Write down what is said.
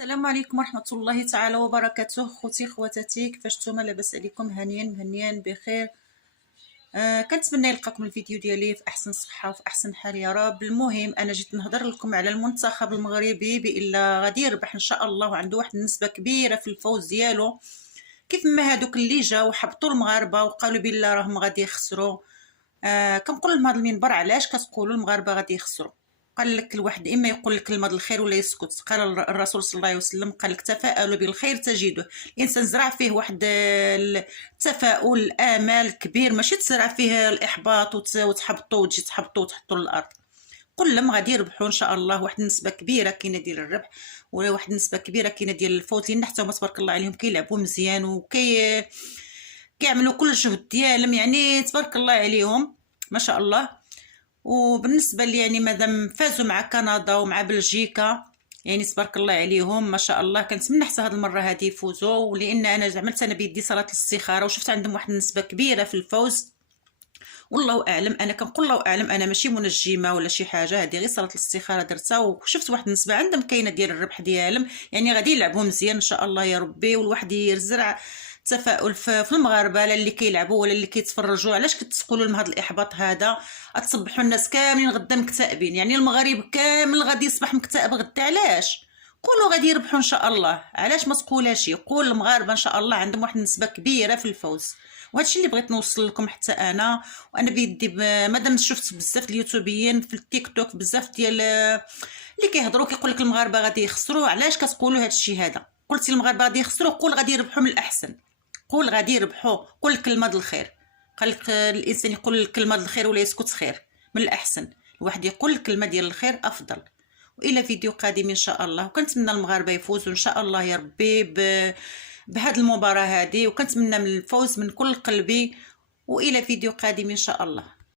السلام عليكم ورحمة الله تعالى وبركاته. خوتي خواتاتي، كيفاش نتوما؟ لاباس عليكم؟ هانيين مهنيين بخير. كنتمنى يلقاكم الفيديو ديالي في احسن صحة وفي احسن حال يا رب. المهم انا جيت نهضر لكم على المنتخب المغربي بإلا غادي يربح ان شاء الله، وعنده واحد النسبة كبيرة في الفوز ديالو. كيف ما هادوك اللي جاو حبطوا المغاربة وقالوا بلا راهم غادي يخسروا. كنقول لهم هذا المنبر، علاش كتقولوا المغاربة غادي يخسروا؟ قال لك الواحد اما يقول لك كلمه الخير ولا يسكت. قال الرسول صلى الله عليه وسلم، قال لك تفاءلوا بالخير تجدوه. الانسان زرع فيه واحد التفاؤل، الامال كبير، ماشي تزرع فيه الاحباط وتحبطوا وتجي تحبطوا وتحطوا للارض. قل لهم غادي يربحوا ان شاء الله. واحد النسبه كبيره كاينه ديال الربح، ولا واحد النسبه كبيره كاينه ديال الفوت، لان حتى هما تبارك الله عليهم كيلعبوا مزيان كيعملوا كل الجهد ديالهم، يعني تبارك الله عليهم ما شاء الله. وبالنسبه لي يعني مادام فازوا مع كندا ومع بلجيكا، يعني تبارك الله عليهم ما شاء الله. كنتمنى حتى هذه المره هذه يفوزوا، ولان انا عملت انا بيدي صلاه الاستخاره وشفت عندهم واحد النسبه كبيره في الفوز. والله اعلم، انا كنقول الله اعلم، انا ماشي منجمه ولا شي حاجه، هذه غير صلاه الاستخاره درتها وشفت واحد النسبه عندهم كاينه ديال الربح ديالهم. يعني غادي يلعبوا مزيان ان شاء الله يا ربي، والواحد يزرع تفاؤل في المغاربه، لا اللي كيلعبوا ولا اللي كيتفرجوا. علاش كتقولوا لهم هذا الاحباط هذا؟ تصبحوا الناس كاملين غدا مكتئبين، يعني المغرب كامل غادي يصبح مكتئب غدا. علاش؟ قولوا غادي يربحوا ان شاء الله. علاش ما تقولهاش؟ قول المغاربه ان شاء الله عندهم واحد النسبه كبيره في الفوز. وهذا الشيء اللي بغيت نوصل لكم حتى انا. وانا بيدي مادام شفت بزاف اليوتيوبيين في التيك توك، بزاف ديال اللي كيهضروا كيقول لك المغاربه غادي يخسروا. علاش كتقولوا هذا الشيء هذا؟ قلتي المغاربه غادي يخسروا، قول غادي يربحوا من الاحسن. قول غادي يربحوا، قول كلمه الخير. قال لك الانسان يقول كلمه الخير ولا يسكت خير من الاحسن. الواحد يقول الكلمه ديال الخير افضل. والى فيديو قادم ان شاء الله، وكنتمنى المغاربه يفوزوا ان شاء الله يا ربي بهذه المباراه هذه، وكنتمنى من الفوز من كل قلبي. والى فيديو قادم ان شاء الله.